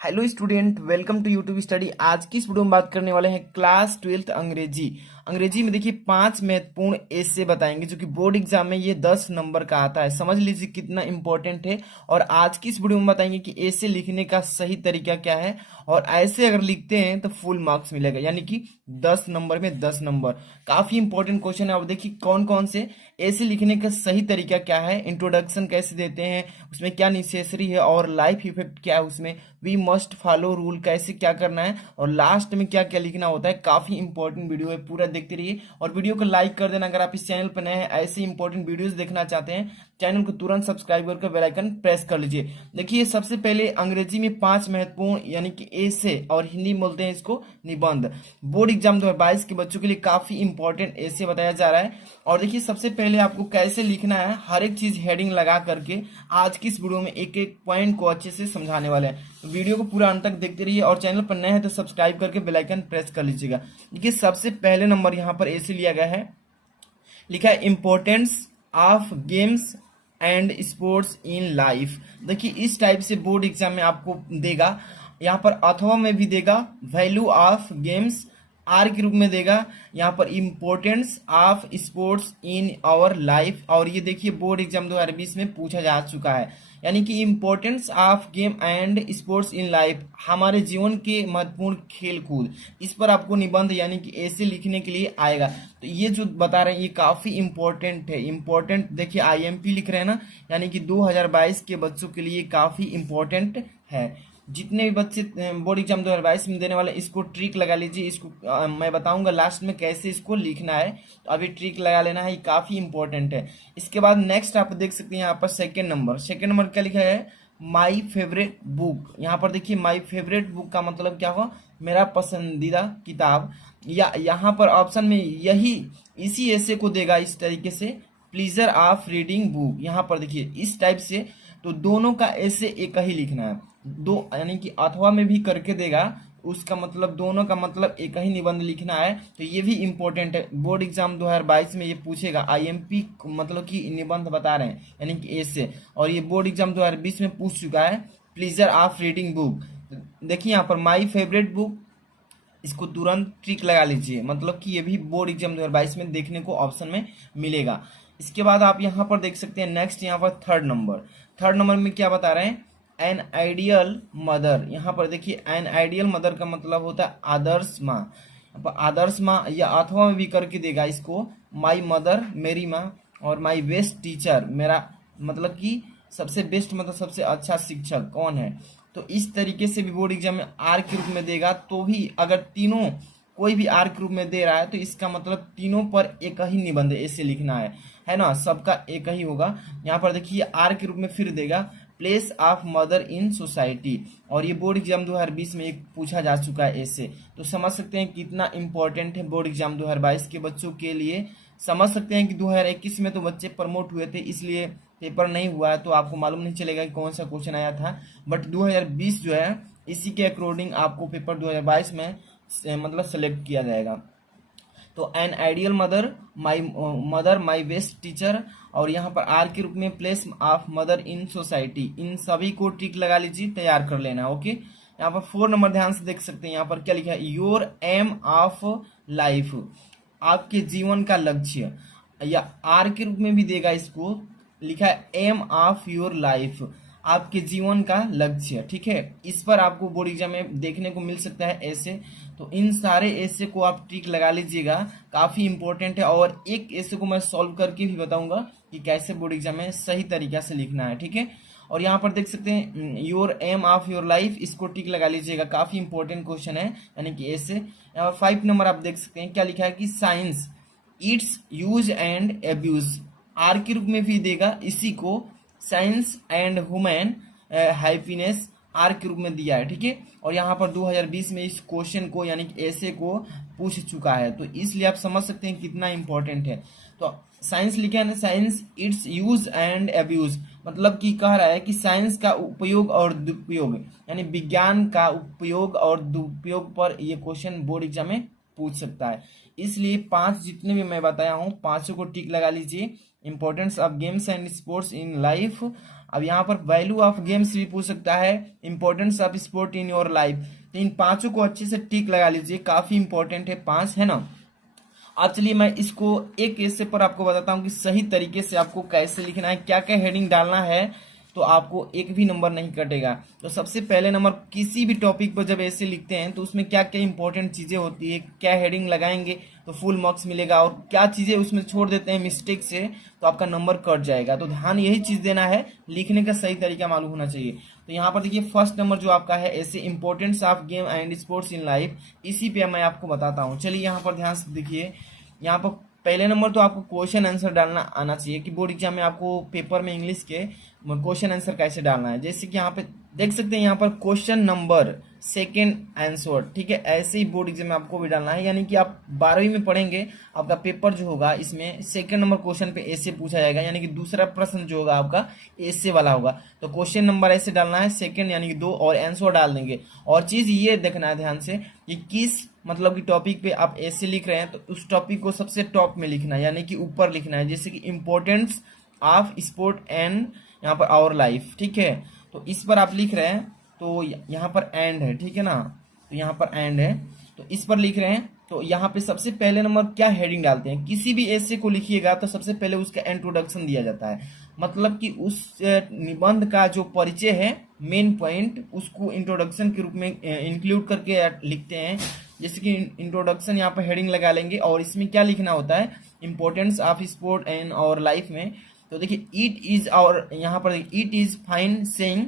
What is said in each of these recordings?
Hello student, welcome to YouTube study. आज की इस वीडियो में बात करने वाले हैं क्लास 12th अंग्रेजी। अंग्रेजी में देखिए 5 महत्वपूर्ण ऐसे बताएंगे जो कि बोर्ड एग्जाम में ये 10 नंबर का आता है। समझ लीजिए कितना इंपॉर्टेंट है। और आज की इस वीडियो में बताएंगे कि ऐसे लिखने का सही तरीका क्या है, और ऐसे अगर लिखते हैं तो फुल मार्क्स मिलेगा, यानी कि 10 नंबर में 10 नंबर। काफी इंपॉर्टेंट क्वेश्चन है। अब देखिए कौन कौन से ऐसे लिखने का सही तरीका क्या है, इंट्रोडक्शन कैसे देते हैं, उसमें क्या नेसेसरी है, और लाइफ इफेक्ट क्या है, उसमें वी मस्ट फॉलो रूल कैसे क्या करना है, और लास्ट में क्या क्या लिखना होता है। काफी इंपॉर्टेंट वीडियो है, पूरा देखते रहिए और वीडियो को लाइक कर देना। अगर आप इस चैनल पर नए हैं, ऐसे इंपॉर्टेंट वीडियोस देखना चाहते हैं, चैनल को तुरंत सब्सक्राइब करके बेल आइकन प्रेस कर लीजिए। देखिए सबसे पहले अंग्रेजी में 5 महत्वपूर्ण यानी कि ऐसे, और हिंदी में बोलते हैं इसको निबंध। बोर्ड एग्जाम 2022 के बच्चों के लिए काफी इंपॉर्टेंट ऐसे बताया जा रहा है। और देखिए सबसे पहले आपको कैसे लिखना है, हर एक चीज हेडिंग लगा करके आज की इस वीडियो में एक एक पॉइंट को अच्छे से समझाने वाले हैं। तो वीडियो को पूरा अंत तक देखते रहिए, और चैनल पर नए हैं तो सब्सक्राइब करके बेल आइकन प्रेस कर लीजिएगा। देखिए सबसे पहले नंबर यहाँ पर ऐसे लिया गया है, लिखा है importance of games and sports in life. देखिए इस टाइप से बोर्ड एग्जाम में आपको देगा, यहाँ पर अथवा में भी देगा, वैल्यू ऑफ गेम्स आर के रूप में देगा, यहाँ पर importance of sports in our life. और ये देखिए बोर्ड एग्जाम 2020 में पूछा जा चुका है, यानी कि importance of game and sports in life, हमारे जीवन के महत्वपूर्ण खेल कूद। इस पर आपको निबंध यानी कि ऐसे लिखने के लिए आएगा। तो ये जो बता रहे हैं ये काफी इंपॉर्टेंट है। इंपॉर्टेंट देखिए आईएमपी लिख रहे हैं ना, यानी कि 2022 के बच्चों के लिए काफी इंपॉर्टेंट है। जितने भी बच्चे बोर्ड एग्जाम 2022 में देने वाले, इसको ट्रिक लगा लीजिए। इसको मैं बताऊंगा लास्ट में कैसे इसको लिखना है, तो अभी ट्रिक लगा लेना है, ये काफी इंपॉर्टेंट है। इसके बाद नेक्स्ट आप देख सकते हैं यहाँ पर सेकंड नंबर क्या लिखा है, माई फेवरेट बुक। यहाँ पर देखिए माई फेवरेट बुक का मतलब क्या हुआ, मेरा पसंदीदा किताब। या यहाँ पर ऑप्शन में यही इसी ऐसे को देगा इस तरीके से, प्लीजर ऑफ रीडिंग बुक। यहाँ पर देखिए इस टाइप से, तो दोनों का ऐसे एक ही लिखना है। दो यानी कि अथवा में भी करके देगा, उसका मतलब दोनों का मतलब एक ही निबंध लिखना है। तो ये भी इंपॉर्टेंट है, बोर्ड एग्जाम 2022 में ये पूछेगा। आईएमपी मतलब कि निबंध बता रहे हैं, यानी कि ऐसे। और ये बोर्ड एग्जाम 2020 में पूछ चुका है, प्लीजर ऑफ रीडिंग बुक। देखिए यहाँ पर माई फेवरेट बुक, इसको तुरंत ट्रिक लगा लीजिए, मतलब कि ये भी बोर्ड एग्जाम 2022 में देखने को ऑप्शन में मिलेगा। इसके बाद आप यहाँ पर देख सकते हैं नेक्स्ट, यहाँ पर थर्ड नंबर में क्या बता रहे हैं, एन आइडियल मदर। यहाँ पर देखिए एन आइडियल मदर का मतलब होता है आदर्श माँ। यहाँ पर आदर्श माँ या अथवा में भी करके देगा इसको, माई मदर मेरी माँ, और माई बेस्ट टीचर मेरा मतलब कि सबसे बेस्ट मतलब सबसे अच्छा शिक्षक कौन है। तो इस तरीके से भी बोर्ड एग्जाम में आर के रूप में देगा। तो भी अगर तीनों कोई भी आर के रूप में दे रहा है, तो इसका मतलब तीनों पर एक ही निबंध ऐसे लिखना है ना, सबका एक ही होगा। यहाँ पर देखिए आर के रूप में फिर देगा, place of mother in society. और ये बोर्ड एग्जाम 2020 में एक पूछा जा चुका है ऐसे। तो समझ सकते हैं कितना इंपॉर्टेंट है बोर्ड एग्जाम 2022 के बच्चों के लिए। समझ सकते हैं कि 2021 में तो बच्चे प्रमोट हुए थे, इसलिए पेपर नहीं हुआ है, तो आपको मालूम नहीं चलेगा कि कौन सा क्वेश्चन आया था। बट 2020 जो है इसी के अकॉर्डिंग आपको पेपर 2022 में मतलब सेलेक्ट किया जाएगा। तो an ideal mother my best teacher, और यहाँ पर आर के रूप में place of mother in society. इन सभी को टिक लगा लीजिए, तैयार कर लेना। ओके, यहाँ पर 4 नंबर ध्यान से देख सकते हैं, यहाँ पर क्या लिखा है, योर एम ऑफ लाइफ, आपके जीवन का लक्ष्य। या आर के रूप में भी देगा इसको, लिखा है एम ऑफ योर लाइफ, आपके जीवन का लक्ष्य। ठीक है, इस पर आपको बोर्ड एग्जाम में देखने को मिल सकता है ऐसे। तो इन सारे ऐसे को आप टिक लगा लीजिएगा, काफी इंपॉर्टेंट है। और एक ऐसे को मैं सॉल्व करके भी बताऊंगा कि कैसे बोर्ड एग्जाम में सही तरीका से लिखना है। ठीक है, और यहाँ पर देख सकते हैं your aim of your life, इसको टिक लगा लीजिएगा, काफी इंपॉर्टेंट क्वेश्चन है, यानी कि ऐसे। यहाँ 5 नंबर आप देख सकते हैं क्या लिखा है कि science its use and abuse, आर के रूप में भी देगा इसी को, साइंस एंड ह्यूमन हैप्पीनेस आर के रूप में दिया है। ठीक है, और यहाँ पर 2020 में इस क्वेश्चन को यानी कि ऐसे को पूछ चुका है, तो इसलिए आप समझ सकते हैं कितना इंपॉर्टेंट है। तो साइंस लिखा है ना, science its use and abuse, मतलब कि कह रहा है कि साइंस का उपयोग और दुरुपयोग, यानी विज्ञान का उपयोग और दुरुपयोग पर ये क्वेश्चन बोर्ड एग्जाम में पूछ सकता है। इसलिए 5 जितने भी मैं बताया हूँ, पांचों को टिक लगा लीजिए। Importance of games and sports in life, अब यहाँ पर वैल्यू ऑफ गेम्स भी पूछ सकता है, importance of sport in your life. तो इन पांचों को अच्छे से टिक लगा लीजिए, काफी इंपॉर्टेंट है, पांच है ना। अब चलिए मैं इसको एक ऐसे पर आपको बताता हूँ कि सही तरीके से आपको कैसे लिखना है, क्या क्या हेडिंग डालना है, तो आपको एक भी नंबर नहीं कटेगा। तो सबसे पहले नंबर, किसी भी टॉपिक पर जब ऐसे लिखते हैं तो उसमें क्या क्या इंपॉर्टेंट चीजें होती है, क्या हेडिंग लगाएंगे तो फुल मार्क्स मिलेगा, और क्या चीजें उसमें छोड़ देते हैं मिस्टेक से तो आपका नंबर कट जाएगा। तो ध्यान यही चीज देना है, लिखने का सही तरीका मालूम होना चाहिए। तो यहाँ पर देखिए फर्स्ट नंबर जो आपका है, ऐसे importance of game and sports in life, इसी पे मैं आपको बताता हूँ। चलिए यहाँ पर ध्यान से देखिए, यहाँ पर पहले नंबर तो आपको क्वेश्चन आंसर डालना आना चाहिए कि बोर्ड एग्जाम में आपको पेपर में इंग्लिश के क्वेश्चन आंसर कैसे डालना है। जैसे कि यहाँ पे देख सकते हैं, यहाँ पर क्वेश्चन नंबर सेकंड आंसर, ठीक है, ऐसे ही बोर्ड एग्जाम में आपको भी डालना है। यानी कि आप 12वीं में पढ़ेंगे, आपका पेपर जो होगा इसमें सेकंड नंबर क्वेश्चन पे ऐसे पूछा जाएगा, यानी कि दूसरा प्रश्न जो होगा आपका ऐसे वाला होगा। तो क्वेश्चन नंबर ऐसे डालना है, सेकंड यानी कि 2, और आंसर डाल देंगे। और चीज ये देखना है ध्यान से कि किस मतलब कि टॉपिक पे आप ऐसे लिख रहे हैं, तो उस टॉपिक को सबसे टॉप में लिखना है, यानी कि ऊपर लिखना है। जैसे कि इम्पोर्टेंस ऑफ स्पोर्ट एंड यहाँ पर आवर लाइफ, ठीक है, तो इस पर आप लिख रहे हैं, तो यहाँ पर एंड है, ठीक है ना, तो यहाँ पर एंड है, तो इस पर लिख रहे हैं। तो यहाँ पे सबसे पहले नंबर क्या हेडिंग डालते हैं, किसी भी ऐसे को लिखिएगा तो सबसे पहले उसका इंट्रोडक्शन दिया जाता है, मतलब कि उस निबंध का जो परिचय है, मेन पॉइंट, उसको इंट्रोडक्शन के रूप में इंक्लूड करके लिखते हैं। जैसे कि इंट्रोडक्शन यहाँ पर हेडिंग लगा लेंगे, और इसमें क्या लिखना होता है, importance of sport and our life में। तो देखिए इट इज और यहाँ पर it is fine saying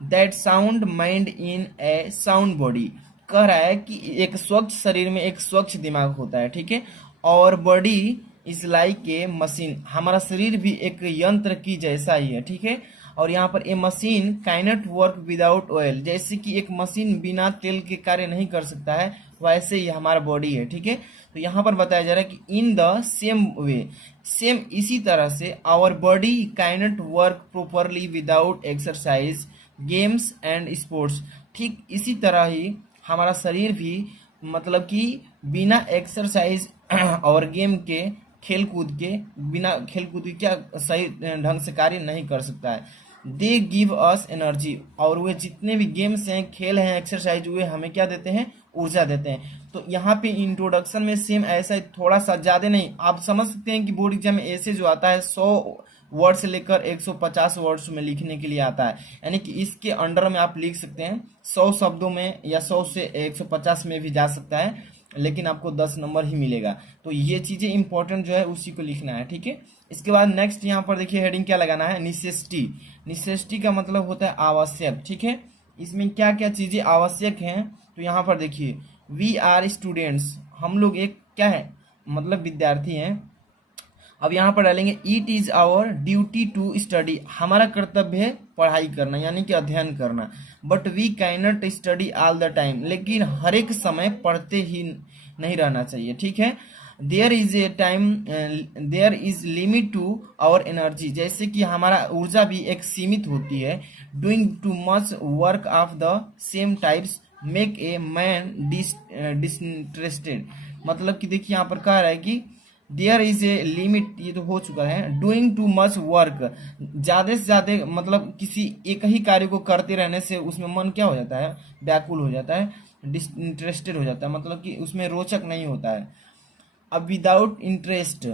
that sound mind in a sound body, कह रहा है कि एक स्वच्छ शरीर में एक स्वच्छ दिमाग होता है, ठीक है, और body is like a machine, हमारा शरीर भी एक यंत्र की जैसा ही है, ठीक है। और यहाँ पर a machine cannot work without oil, जैसे कि एक मशीन बिना तेल के कार्य नहीं कर सकता है, वैसे ही हमारा बॉडी है, ठीक है। तो यहाँ पर बताया जा रहा है कि in the same way, same इसी तरह से our body cannot work properly without exercise games and sports, ठीक इसी तरह ही हमारा शरीर भी मतलब कि बिना एक्सरसाइज और गेम के, खेल कूद के, बिना खेल कूद के क्या सही ढंग से कार्य नहीं कर सकता है। दे गिव अस एनर्जी, और वे जितने भी गेम्स हैं, खेल हैं, एक्सरसाइज, वे हमें क्या देते हैं, ऊर्जा देते हैं। तो यहाँ पे इंट्रोडक्शन में सेम ऐसा, थोड़ा सा ज्यादा नहीं, आप समझ सकते हैं कि बोर्ड एग्जाम में ऐसे जो आता है 100 वर्ड से लेकर 150 वर्ड्स में लिखने के लिए आता है, यानी कि इसके अंडर में आप लिख सकते हैं 100 शब्दों में, या 100 से 150 में भी जा सकता है, लेकिन आपको 10 नंबर ही मिलेगा। तो ये चीजें इंपॉर्टेंट जो है उसी को लिखना है, ठीक है। इसके बाद नेक्स्ट यहाँ पर देखिए हेडिंग क्या लगाना है, निसेसिटी। निसेसिटी का मतलब होता है आवश्यक, ठीक है, इसमें क्या क्या चीजें आवश्यक हैं। तो यहाँ पर देखिए वी आर स्टूडेंट्स, हम लोग एक क्या है, मतलब विद्यार्थी हैं। अब यहाँ पर डालेंगे it is our duty to study, हमारा कर्तव्य है पढ़ाई करना, यानी कि अध्ययन करना। But we cannot study all the time, लेकिन हर एक समय पढ़ते ही नहीं रहना चाहिए, ठीक है। There is a time, there is limit to our energy, जैसे कि हमारा ऊर्जा भी एक सीमित होती है। Doing too much work of the same types make a man disinterested, मतलब कि देखिए यहाँ पर कह रहा है कि देयर इज ए लिमिट, ये तो हो चुका है। डूइंग टू मच वर्क, ज्यादा से ज्यादा मतलब किसी एक ही कार्य को करते रहने से उसमें मन क्या हो जाता है, व्याकुल हो जाता है, डिसइंटरेस्टेड हो जाता है, मतलब कि उसमें रोचक नहीं होता है। अब विदाउट इंटरेस्ट,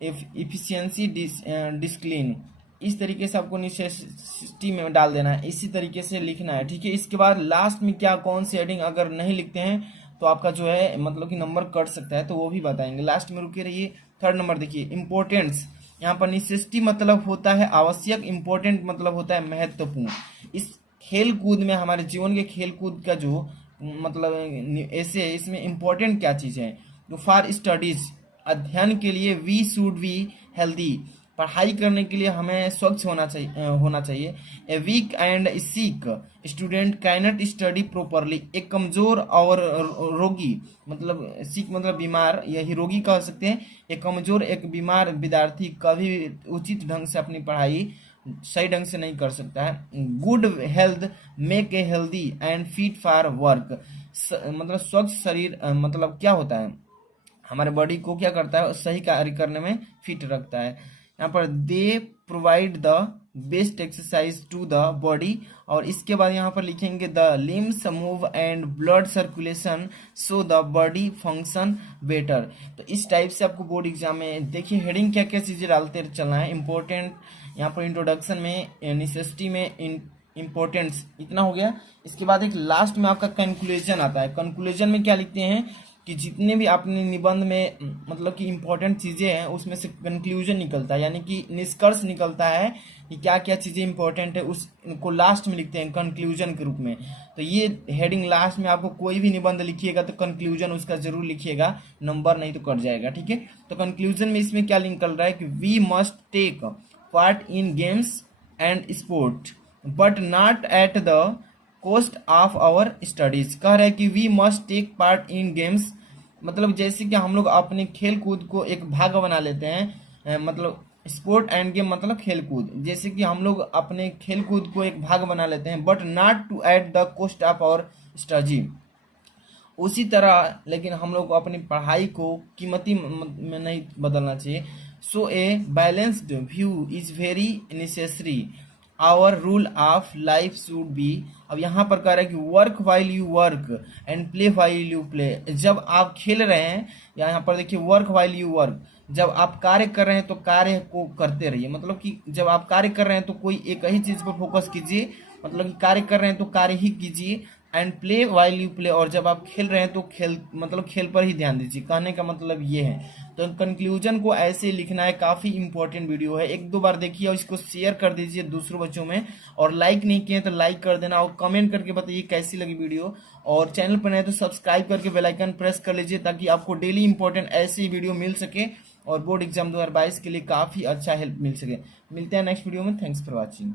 इफिशियंसी, डिसिप्लिन, इस तरीके से आपको नेसेसिटी में डाल देना है, इसी तरीके से लिखना है, ठीक है। इसके बाद लास्ट में क्या, कौन सी हेडिंग अगर नहीं लिखते हैं तो आपका जो है मतलब कि नंबर कट सकता है, तो वो भी बताएंगे, लास्ट में रुके रहिए। थर्ड नंबर देखिए इंपॉर्टेंस, यहाँ पर नेसेसिटी मतलब होता है आवश्यक, इंपॉर्टेंट मतलब होता है महत्वपूर्ण। इस खेल कूद में, हमारे जीवन के खेल कूद का जो मतलब ऐसे, इसमें इंपॉर्टेंट क्या चीज़ है, तो फॉर स्टडीज, अध्ययन के लिए, वी शुड बी हेल्दी, पढ़ाई करने के लिए हमें स्वच्छ होना चाहिए। A weak and sick student cannot study properly, एक कमजोर और रोगी, मतलब सीक मतलब बीमार, यही रोगी कह सकते हैं, एक कमजोर एक बीमार विद्यार्थी कभी उचित ढंग से अपनी पढ़ाई सही ढंग से नहीं कर सकता है। Good health make a healthy and fit for work, मतलब स्वच्छ शरीर मतलब क्या होता है, हमारे बॉडी को क्या करता है, सही कार्य करने में फिट रखता है। यहाँ पर they provide the best exercise to the body. और इसके बाद यहाँ पर लिखेंगे the limbs move and blood circulation so the body function better. तो इस टाइप से आपको बोर्ड एग्जाम में देखिए हेडिंग क्या क्या चीजें डालते चलना है। इंपॉर्टेंट यहाँ पर इंट्रोडक्शन में, नेसेसिटी में, इंपॉर्टेंस इतना हो गया। इसके बाद एक लास्ट में आपका कंक्लूजन आता है। कंक्लूजन में क्या लिखते हैं कि जितने भी अपने निबंध में मतलब कि इंपॉर्टेंट चीजें हैं उसमें से कंक्लूजन निकलता है, यानी कि निष्कर्ष निकलता है कि क्या क्या चीजें इंपॉर्टेंट है, उसको लास्ट में लिखते हैं कंक्लूजन के रूप में। तो ये हेडिंग लास्ट में आपको कोई भी निबंध लिखिएगा तो कंक्लूजन उसका जरूर लिखिएगा, नंबर नहीं तो कट जाएगा, ठीक है। तो कंक्लूजन में इसमें क्या निकल रहा है कि we must take part in games and sport but not at the cost of our studies. कह रहा है कि we must take part in games, मतलब जैसे कि हम लोग अपने खेल कूद को एक भाग बना लेते हैं, मतलब स्पोर्ट एंड गेम मतलब खेल कूद, जैसे कि हम लोग अपने खेल कूद को एक भाग बना लेते हैं, but not to at the cost of our study. उसी तरह लेकिन हम लोग को अपनी पढ़ाई को कीमती में नहीं बदलना चाहिए। So a balanced view is very necessary, our rule of life should be. अब यहाँ पर कह रहा है कि work while you work and play while you play. जब आप खेल रहे हैं, या यहाँ पर देखिए वर्क वाइल यू वर्क, जब आप कार्य कर रहे हैं तो कार्य को करते रहिए, मतलब कि जब आप कार्य कर रहे हैं तो कोई एक ही चीज पर फोकस कीजिए, मतलब कि कार्य कर रहे हैं तो कार्य ही कीजिए। And play while you play, और जब आप खेल रहे हैं तो खेल मतलब खेल पर ही ध्यान दीजिए, कहने का मतलब ये है। तो कंक्लूजन को ऐसे लिखना है, काफी इंपॉर्टेंट वीडियो है, एक दो बार देखिए और इसको शेयर कर दीजिए दूसरों बच्चों में, और लाइक नहीं किए तो लाइक कर देना और कमेंट करके बताइए कैसी लगी वीडियो। और चैनल पर नए तो सब्सक्राइब करके बेल आइकन प्रेस कर लीजिए ताकि आपको डेली इंपॉर्टेंट ऐसी वीडियो मिल सके और बोर्ड एग्जाम 2022 के लिए काफी अच्छा हेल्प मिल सके। मिलते हैं नेक्स्ट वीडियो में, थैंक्स फॉर वॉचिंग।